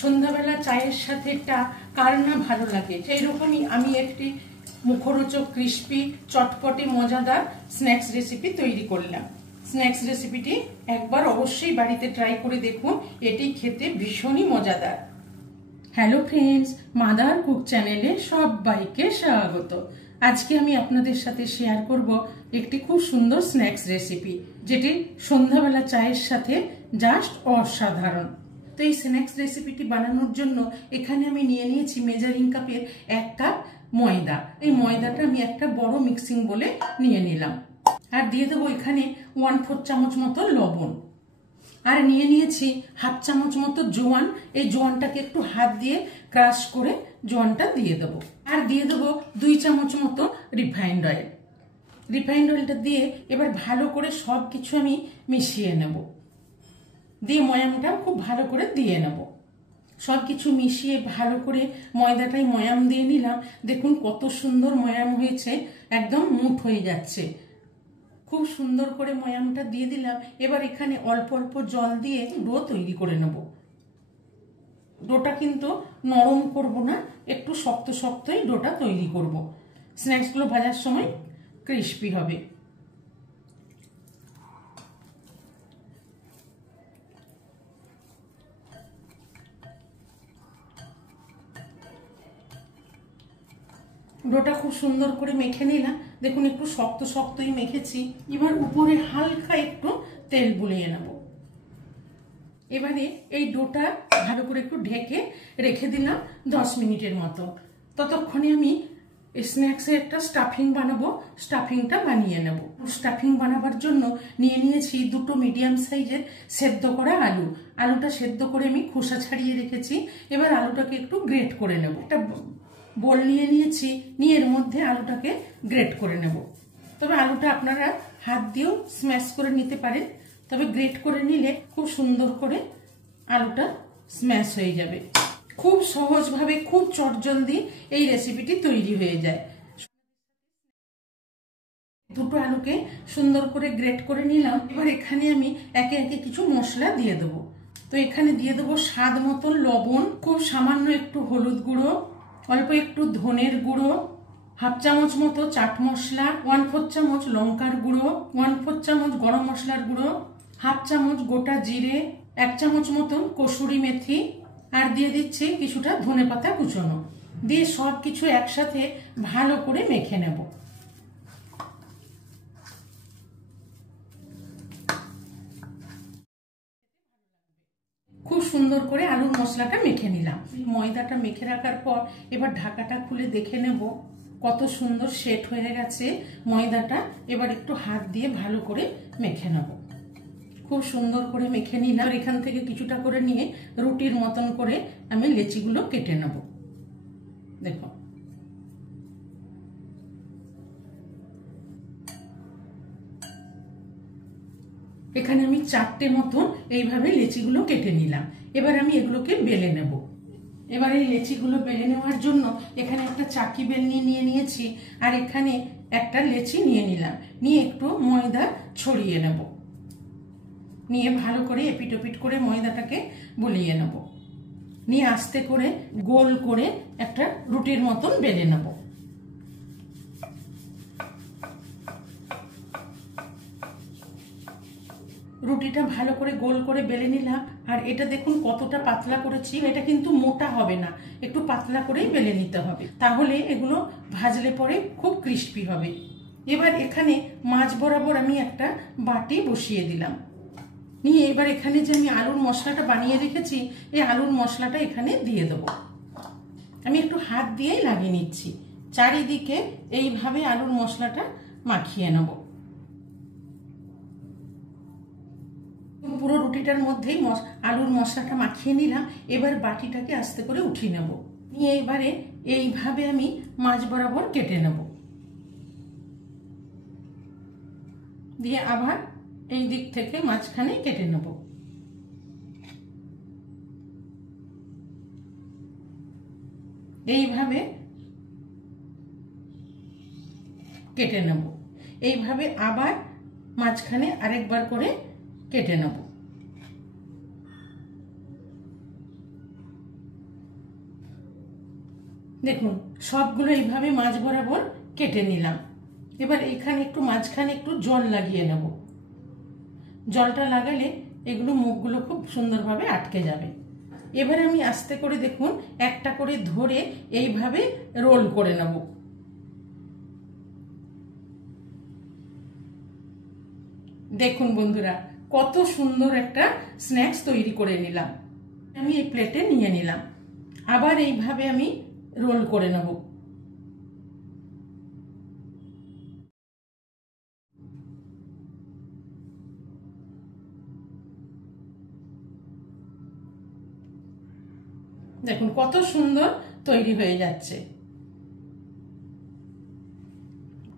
সন্ধ্যাবেলা চায়ের সাথে কার না ভালো লাগে। সেই রকমই আমি একটি মুখরোচক ক্রিস্পি চটপটে মজাদার স্ন্যাক্স রেসিপি তৈরি করলাম। স্ন্যাক্স রেসিপিটি একবার অবশ্যই বাড়িতে ট্রাই করে দেখুন, এটি খেতে ভীষণই মজাদার। হ্যালো ফ্রেন্ডস, মাদার কুক চ্যানেলে সবাইকে স্বাগত। আজকে আমি আপনাদের সাথে শেয়ার করব একটি খুব সুন্দর স্ন্যাক্স রেসিপি, যেটি সন্ধ্যাবেলা চায়ের সাথে জাস্ট অসাধারণ। তো এই স্ন্যাক্স রেসিপিটি বানানোর জন্য এখানে আমি নিয়ে নিয়েছি মেজারিং কাপের 1 কাপ ময়দা। এই ময়দাটা আমি একটা বড় মিক্সিং বলে নিয়ে নিলাম, আর দিয়ে দেবো এখানে 1/4 চামচ মতো লবণ, আর নিয়ে নিয়েছি 1/2 চামচ মতো জোয়ান। এই জোয়ানটাকে একটু হাত দিয়ে ক্রাশ করে জোয়ানটা দিয়ে দেবো, আর দিয়ে দেবো 2 চামচ মতো রিফাইন্ড অয়েল। রিফাইন্ড অয়েলটা দিয়ে এবার ভালো করে সব কিছু আমি মিশিয়ে নেব, দিয়ে ময়ামটা খুব ভালো করে দিয়ে নেব। সব কিছু মিশিয়ে ভালো করে ময়দাটাই ময়াম দিয়ে নিলাম। দেখুন কত সুন্দর ময়াম হয়েছে, একদম মুঠ হয়ে যাচ্ছে। খুব সুন্দর করে ময়ামটা দিয়ে দিলাম। এবার এখানে অল্প অল্প জল দিয়ে ডো তৈরি করে নেব। ডোটা কিন্তু নরম করব না, একটু শক্ত শক্তই ডোটা তৈরি করব। স্ন্যাক্সগুলো ভাজার সময় ক্রিস্পি হবে। ডোটা খুব সুন্দর করে মেখে নিলাম। দেখুন একটু শক্ত শক্তই মেখেছি। এবার উপরে হালকা একটু তেল বুলিয়ে নেব। এবারে এই ডোটা ভালো করে একটু ঢেকে রেখে দিলাম 10 মিনিটের মতো। ততক্ষণে আমি স্ন্যাক্সে একটা স্টাফিং বানাবো। স্টাফিংটা বানিয়ে নেব। স্টাফিং বানাবার জন্য নিয়ে নিয়েছি 2টো মিডিয়াম সাইজের সেদ্ধ করা আলু। আলুটা সেদ্ধ করে আমি খোসা ছাড়িয়ে রেখেছি। এবার আলুটাকে একটু গ্রেট করে নেব। একটা বোল নিয়ে নিয়েছি, নিয়ে এর মধ্যে আলুটাকে গ্রেট করে নেব। তবে আলুটা আপনারা হাত দিয়েও স্ম্যাশ করে নিতে পারেন, তবে গ্রেট করে নিলে খুব সুন্দর করে আলুটা স্ম্যাশ হয়ে যাবে। খুব সহজভাবে, খুব চটজলদি এই রেসিপিটি তৈরি হয়ে যায়। 2টো আলুকে সুন্দর করে গ্রেট করে নিলাম। এবার এখানে আমি একে একে কিছু মশলা দিয়ে দেবো। তো এখানে দিয়ে দেবো স্বাদ মতো লবণ, খুব সামান্য একটু হলুদ গুঁড়ো, অল্প একটু ধনের গুঁড়ো, 1/2 চামচ মতো চাট মশলা, 1/4 চামচ লঙ্কার গুঁড়ো, 1/4 চামচ গরম মশলার গুঁড়ো, 1/2 চামচ গোটা জিরে, 1 চামচ মতন কসুরি মেথি, আর দিয়ে দিচ্ছি কিছুটা ধনেপাতা কুচোনো। দিয়ে সব কিছু একসাথে ভালো করে মেখে নেব। খুব সুন্দর করে আলুর মশলাটা মেখে নিলাম। ময়দাটা মেখে রাখার পর এবার ঢাকাটা খুলে দেখে নেব কত সুন্দর সেট হয়ে গেছে ময়দাটা। এবার একটু হাত দিয়ে ভালো করে মেখে নেব। খুব সুন্দর করে মেখে নিলাম। এখান থেকে কিছুটা করে নিয়ে রুটির মতন করে আমি লেচিগুলো কেটে নেব। দেখো এখানে আমি 4টে মতন এইভাবে লেচিগুলো কেটে নিলাম। এবার আমি এগুলোকে বেলে নেব। এবার এই লেচিগুলো বেলে নেওয়ার জন্য এখানে একটা চাকি বেলনি নিয়ে নিয়েছি, আর এখানে একটা লেচি নিয়ে নিলাম। নিয়ে একটু ময়দা ছড়িয়ে নেব, নিয়ে ভালো করে এপিট ওপিট করে ময়দাটাকে বলিয়ে নেব। নিয়ে আস্তে করে গোল করে একটা রুটির মতন বেলে নেব। রুটিটা ভালো করে গোল করে বেলে নিলাম। আর এটা দেখুন কতটা পাতলা করেছি। এটা কিন্তু মোটা হবে না, একটু পাতলা করেই বেলে নিতে হবে, তাহলে এগুলো ভাজলে পরে খুব ক্রিস্পি হবে। এবার এখানে মাঝ বরাবর আমি একটা বাটি বসিয়ে দিলাম। নিয়ে এবার এখানে যে আমি আলুর মশলাটা বানিয়ে রেখেছি, এই আলুর মশলাটা এখানে দিয়ে দেবো। আমি একটু হাত দিয়েই লাগিয়ে নিচ্ছি। চারিদিকে এইভাবে আলুর মশলাটা মাখিয়ে নেব। পুরো রুটিটার মধ্যেই আলুর মশলাটা মাখিয়ে নিলাম। এবার বাটিটাকে আস্তে করে উঠিয়ে নেব। নিয়ে এবারে এইভাবে আমি মাঝ বরাবর কেটে নেব। দিয়ে আবার এই দিক থেকে মাঝখানে কেটে নেব। এইভাবে কেটে নেব। এইভাবে আবার মাঝখানে আরেকবার করে কেটে নেব। দেখুন সবগুলো এইভাবে মাঝ বরাবর কেটে নিলাম। এবার এখানে একটু মাঝখানে একটু জল লাগিয়ে নেব। জলটা লাগালে এগুলো মুখগুলো খুব সুন্দরভাবে আটকে যাবে। এবার আমি আস্তে করে দেখুন একটা করে ধরে এইভাবে রোল করে নেব। দেখুন বন্ধুরা কত সুন্দর একটা স্ন্যাক্স তৈরি করে নিলাম। আমি এই প্লেটে নিয়ে নিলাম। আবার এইভাবে আমি রোল করে নেব। দেখুন কত সুন্দর তৈরি হয়ে যাচ্ছে।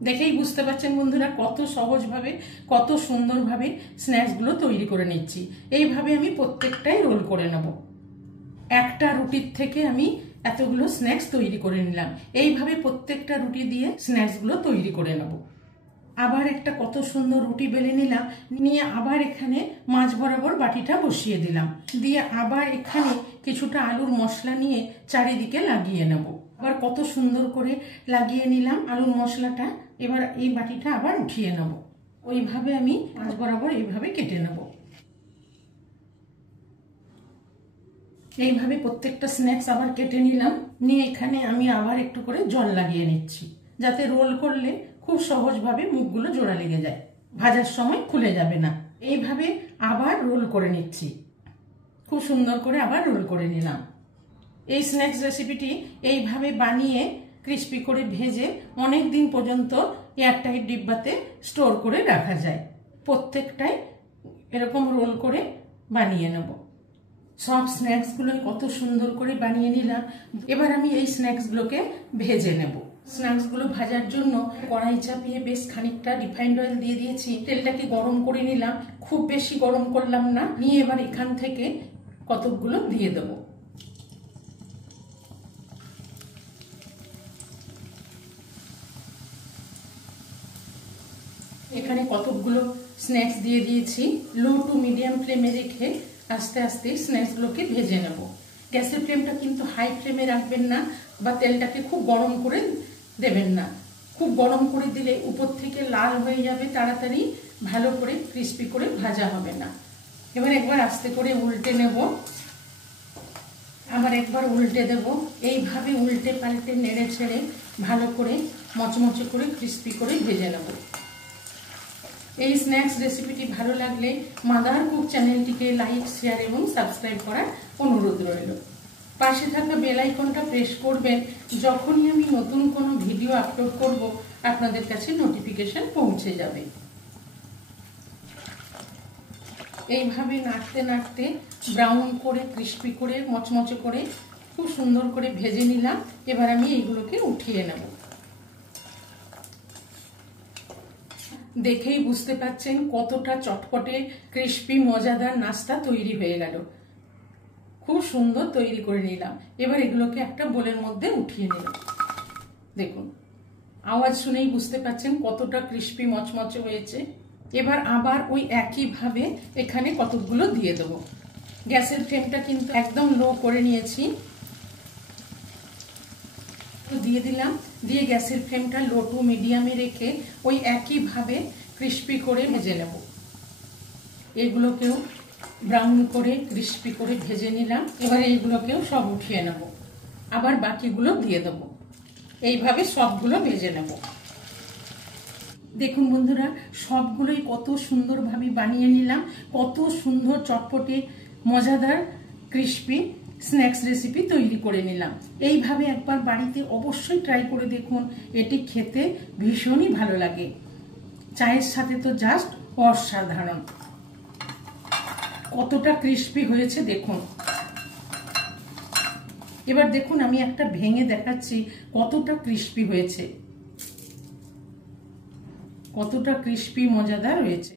দেখেই বুঝতে পারছেন বন্ধুরা কত সহজভাবে কত সুন্দরভাবে স্ন্যাক্সগুলো তৈরি করে নিচ্ছি। এইভাবে আমি প্রত্যেকটাই রোল করে নেব। একটা রুটির থেকে আমি এতগুলো স্ন্যাক্স তৈরি করে নিলাম। এইভাবে প্রত্যেকটা রুটি দিয়ে স্ন্যাক্সগুলো তৈরি করে নেব। আবার একটা কত সুন্দর রুটি বেলে নিলাম, নিয়ে আবার এখানে মাঝ বরাবর বাটিটা বসিয়ে দিলাম, দিয়ে আবার এখানে কিছুটা আলুর মশলা নিয়ে চারিদিকে লাগিয়ে নেব। আবার কত সুন্দর করে লাগিয়ে নিলাম আলুর মশলাটা। এবার এই বাটিটা আবার উঠিয়ে নেব। ওইভাবে আমি মাঝ বরাবর এইভাবে কেটে নেব। এইভাবে প্রত্যেকটা স্ন্যাক্স আবার কেটে নিলাম, নিয়ে এখানে আমি আবার একটু করে জল লাগিয়ে নিচ্ছি, যাতে রোল করলে খুব সহজভাবে মুখগুলো জোড়া লেগে যায়, ভাজার সময় খুলে যাবে না। এইভাবে আবার রোল করে নিচ্ছি। খুব সুন্দর করে আবার রোল করে নিলাম। এই স্ন্যাক্স রেসিপিটি এইভাবে বানিয়ে ক্রিস্পি করে ভেজে অনেক দিন পর্যন্ত এয়ারটাইট ডিব্বাতে স্টোর করে রাখা যায়। প্রত্যেকটাই এরকম রোল করে বানিয়ে নেব। সব স্ন্যাক্সগুলো কত সুন্দর করে বানিয়ে নিলাম। এবার আমি এই স্ন্যাক্সগুলোকে ভেজে নেব। স্ন্যাক্সগুলো ভাজার জন্য কড়াই চাপিয়ে বেশ খানিকটা রিফাইন্ড অয়েল দিয়ে দিয়েছি। তেলটাকে গরম করে নিলাম, খুব বেশি গরম করলাম না। নিয়ে এবার এখান থেকে কতকগুলো দিয়ে দেব। এখানে কতকগুলো স্ন্যাক্স দিয়ে দিয়েছি। লো টু মিডিয়াম ফ্লেমে রেখে আস্তে আস্তে স্ন্যাক্সগুলোকে ভেজে নেব। গ্যাসের ফ্লেমটা কিন্তু হাই ফ্লেমে রাখবেন না, বা তেলটাকে খুব গরম করে দেবেন না। খুব গরম করে দিলে উপর থেকে লাল হয়ে যাবে, তাড়াতাড়ি ভালো করে ক্রিস্পি করে ভাজা হবে না। এবার একবার আস্তে করে উল্টে নেব, আবার একবার উল্টে দেব। এইভাবে উল্টে পাল্টে নেড়ে ছেড়ে ভালো করে মচমচে করে ক্রিস্পি করে ভেজে নেব। এই স্ন্যাক্স রেসিপিটি ভালো লাগলে মাদার কুক চ্যানেলটিকে লাইক, শেয়ার এবং সাবস্ক্রাইব করার অনুরোধ রইল। পাশে থাকা বেল আইকনটা প্রেস করবেন, যখনই আমি নতুন কোনো ভিডিও আপলোড করব আপনাদের কাছে নোটিফিকেশন পৌঁছে যাবে। এইভাবে নাড়তে নাড়তে ব্রাউন করে ক্রিস্পি করে মচমচে করে খুব সুন্দর করে ভেজে নিলাম। এবার আমি এইগুলোকে উঠিয়ে নেব। দেখেই বুঝতে পারছেন কতটা চটপটে ক্রিস্পি মজাদার নাস্তা তৈরি হয়ে গেল। খুব সুন্দর তৈরি করে নিলাম। এবার এগুলোকে একটা বোলের মধ্যে উঠিয়ে নিলাম। দেখুন আওয়াজ শুনেই বুঝতে পারছেন কতটা ক্রিস্পি মচমচে হয়েছে। এবার আবার ওই একইভাবে এখানে কতগুলো দিয়ে দেবো। গ্যাসের ফ্লেমটা কিন্তু একদম লো করে নিয়েছি। দিয়ে দিলাম, দিয়ে গ্যাসের ফ্লেমটা লো টু মিডিয়ামে রেখে ওই একইভাবে ক্রিস্পি করে ভেজে নেব। এগুলোকেও ব্রাউন করে ক্রিস্পি করে ভেজে নিলাম। এবার এইগুলোকেও সব উঠিয়ে নেব, আবার বাকিগুলো দিয়ে দেবো। এইভাবে সবগুলো ভেজে নেব। দেখুন বন্ধুরা সবগুলোই কত সুন্দরভাবে বানিয়ে নিলাম। কত সুন্দর চটপটে মজাদার ক্রিস্পি স্ন্যাক্স রেসিপি তৈরি করে নিলাম। এইভাবে একবার বাড়িতে অবশ্যই ট্রাই করে দেখুন, এটি খেতে ভীষণই ভালো লাগে। চায়ের সাথে তো জাস্ট অসাধারণ। কতটা ক্রিস্পি হয়েছে দেখুন। এবার দেখুন আমি একটা ভেঙে দেখাচ্ছি কতটা ক্রিস্পি হয়েছে, কতটা ক্রিস্পি মজাদার হয়েছে।